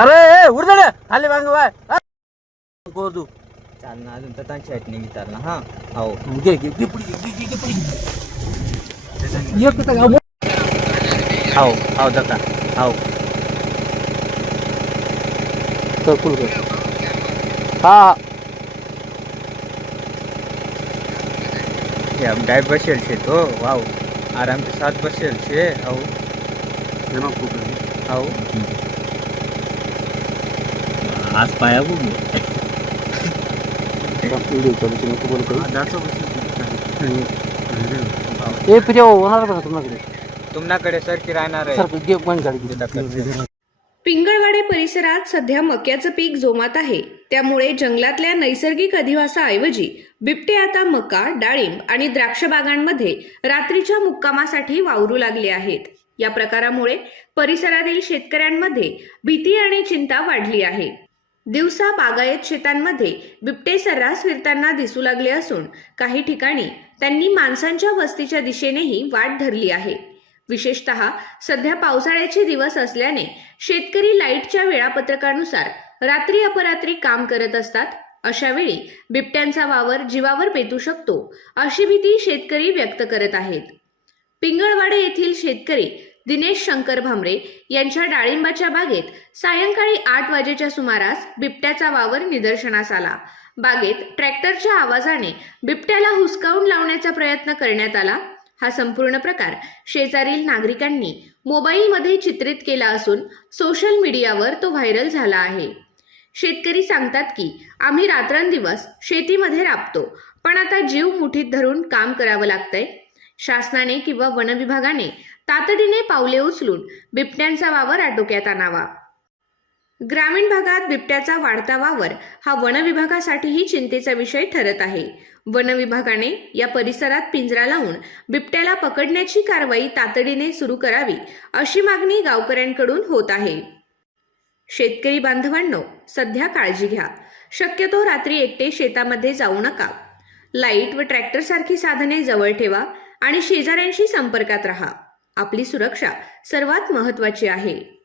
अरे उरदडे खाली मांग बाय को तू चालना अजून तर त्यांची हटणी विचारला हा हो घे घे घे पुढे घे, घे, घे, घे पुढे घे. एक तर गाव- हो हो दादा हो कर, फुल कर. हा हे हम डाय बसेल છે તો વાવ આરામ के साथ बसेल છે हो એમાં ફૂલ कर. हो आज पाया बघ. ए प्रिया होणार बघा तुमच्याकडे? तुमनाकडे सरकी राहणार आहे. सर. दाखव. पिंगळवाडे परिसरात सध्या मक्याचं पीक जोमात आहे. त्यामुळे जंगलातल्या नैसर्गिक अधिवासाऐवजी बिबटे आता मका डाळिंब आणि द्राक्ष बागांमध्ये रात्रीच्या मुक्कामासाठी वावरू लागले आहेत. या प्रकारामुळे परिसरातील शेतकऱ्यांमध्ये भीती आणि चिंता वाढली आहे. दिवसा बागायत शेतांमध्ये बिबटे सर्रास फिरताना दिसू लागले असून काही ठिकाणी त्यांनी माणसांच्या वस्तीच्या दिशेनेही वाट धरली आहे. विशेषतः सध्या पावसाळ्याचे दिवस असल्याने शेतकरी लाईटच्या वेळापत्रकानुसार रात्री अपरात्री काम करत असतात. अशा वेळी बिबट्यांचा वावर जीवावर बेतू शकतो अशी भीती शेतकरी व्यक्त करत आहेत. पिंगळवाडे येथील शेतकरी दिनेश शंकर भामरे यांच्या डाळिंबाच्या बागेत सायंकाळी आठ वाजेच्या सुमारास बिबट्याचा वावर निदर्शनास आला. बागेत ट्रॅक्टरच्या आवाजाने बिबट्याला हुसकावून लावण्याचा प्रयत्न करण्यात आला. हा संपूर्ण प्रकार शेजारील नागरिकांनी मोबाईलमध्ये चित्रित केला असून सोशल मीडियावर तो व्हायरल झाला आहे. शेतकरी सांगतात की आम्ही रात्रंदिवस शेतीमध्ये राबतो पण आता जीव मुठीत धरून काम करावं लागतंय. शासनाने किंवा वनविभागाने तातडीने पावले उचलून बिबट्यांचा वावर आटोक्यात आणावा. ग्रामीण भागात बिबट्याचा वाढता वावर हा वनविभागासाठीही चिंतेचा विषय ठरत आहे. वनविभागाने या परिसरात पिंजरा लावून बिबट्याला पकडण्याची कारवाई तातडीने सुरू करावी अशी मागणी गावकऱ्यांकडून होत आहे. शेतकरी बांधवांनो सध्या काळजी घ्या. शक्यतो रात्री एकटे शेतामध्ये जाऊ नका. लाइट व ट्रॅक्टरसारखी साधने जवळ ठेवा आणि शेजाऱ्यांशी संपर्कात राहा. आपली सुरक्षा सर्वात महत्त्वाची आहे.